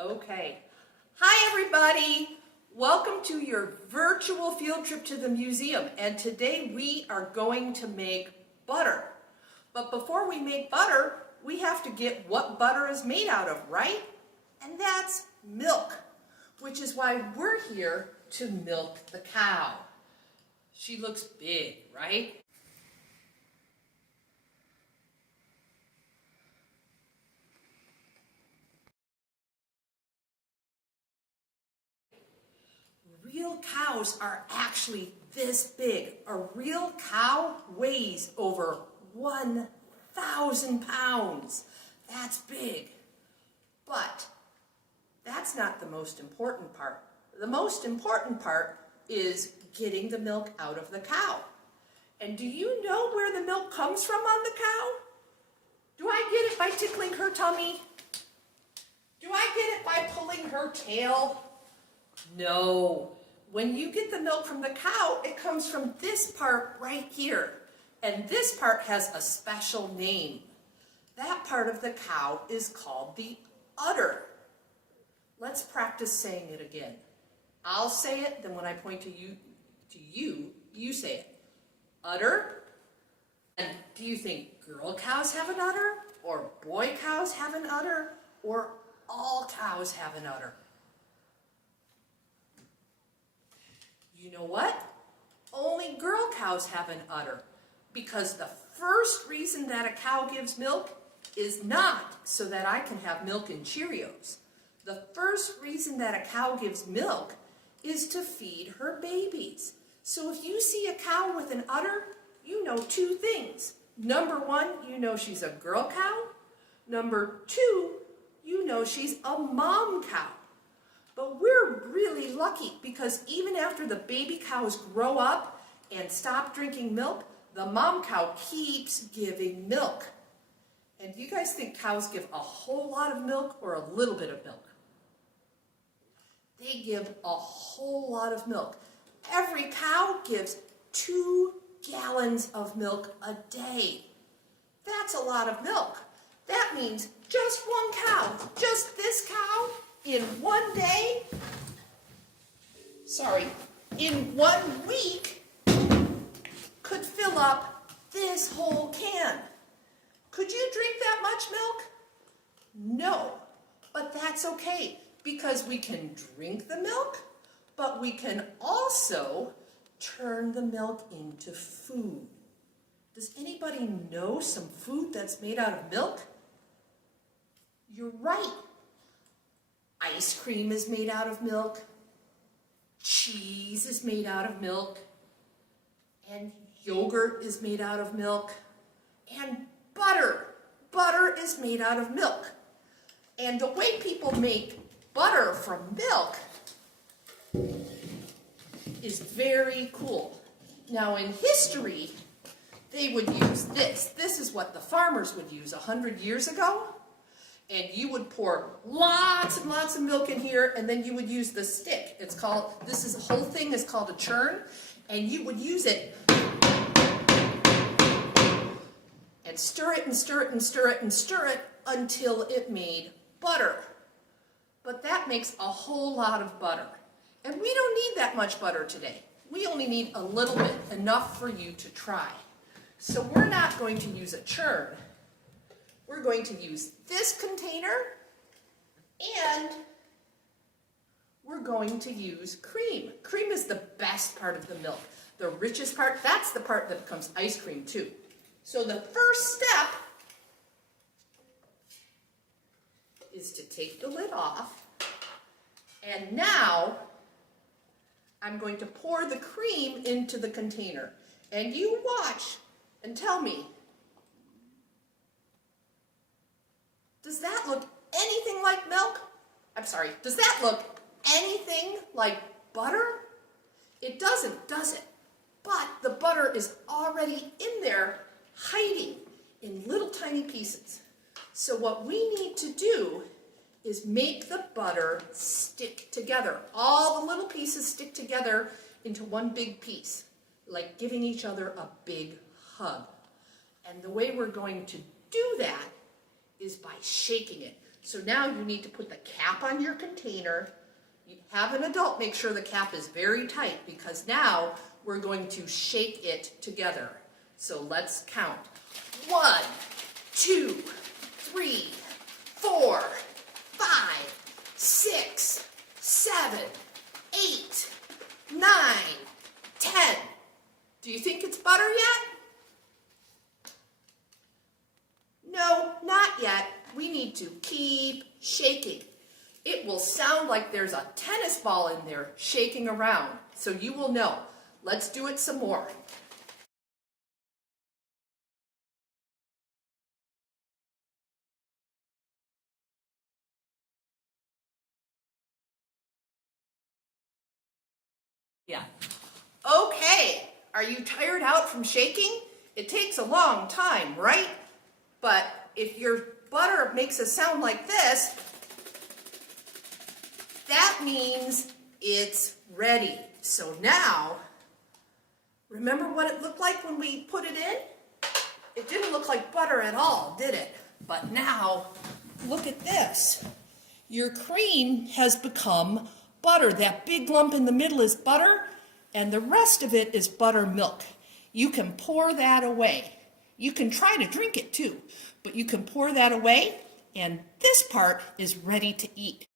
Okay. Hi everybody! Welcome to your virtual field trip to the museum, and today we are going to make butter. But before we make butter, we have to get what butter is made out of, right? And that's milk, which is why we're here to milk the cow. She looks big, right? Real cows are actually this big. A real cow weighs over 1,000 pounds. That's big. But that's not the most important part. The most important part is getting the milk out of the cow. And do you know where the milk comes from on the cow? Do I get it by tickling her tummy? Do I get it by pulling her tail? No. When you get the milk from the cow, it comes from this part right here. And this part has a special name. That part of the cow is called the udder. Let's practice saying it again. I'll say it, then when I point to you, you say it. Udder. And do you think girl cows have an udder? Or boy cows have an udder? Or all cows have an udder? You know what? Only girl cows have an udder, because the first reason that a cow gives milk is not so that I can have milk and Cheerios. The first reason that a cow gives milk is to feed her babies. So if you see a cow with an udder, you know two things. Number one, you know she's a girl cow. Number two, you know she's a mom cow. But we're really lucky, because even after the baby cows grow up and stop drinking milk, the mom cow keeps giving milk. And do you guys think cows give a whole lot of milk or a little bit of milk? They give a whole lot of milk. Every cow gives 2 gallons of milk a day. That's a lot of milk. That means just one cow, just this cow, in one day, in 1 week, could fill up this whole can. Could you drink that much milk? No, but that's okay, because we can drink the milk, but we can also turn the milk into food. Does anybody know some food that's made out of milk? You're right. Ice cream is made out of milk. Cheese is made out of milk. And yogurt is made out of milk. And butter. Butter is made out of milk. And the way people make butter from milk is very cool. Now in history, they would use this. This is what the farmers would use 100 years ago. And you would pour lots and lots of milk in here, and then you would use the stick. It's called, the whole thing is called a churn, and you would use it and stir it and stir it and stir it and stir it until it made butter. But that makes a whole lot of butter. And we don't need that much butter today. We only need a little bit, enough for you to try. So we're not going to use a churn. We're going to use this container, and we're going to use cream. Cream is the best part of the milk. The richest part, that's the part that becomes ice cream too. So the first step is to take the lid off, and now I'm going to pour the cream into the container. And you watch and tell me, does that look anything like milk? I'm sorry, does that look anything like butter? It doesn't, does it? But the butter is already in there, hiding in little tiny pieces. So what we need to do is make the butter stick together. All the little pieces stick together into one big piece, like giving each other a big hug. And the way we're going to do that is by shaking it. So now you need to put the cap on your container. You have an adult make sure the cap is very tight because now we're going to shake it together. So let's count. 1, 2, 3, 4, 5, 6, 7, 8, 9, 10. Do you think it's butter yet? No, not yet. We need to keep shaking. It will sound like there's a tennis ball in there shaking around, so you will know. Let's do it some more. Yeah. Okay, are you tired out from shaking? It takes a long time, right? But if your butter makes a sound like this, that means it's ready. So now, remember what it looked like when we put it in? It didn't look like butter at all, did it? But now, look at this. Your cream has become butter. That big lump in the middle is butter, and the rest of it is buttermilk. You can pour that away. You can try to drink it too, but you can pour that away, and this part is ready to eat.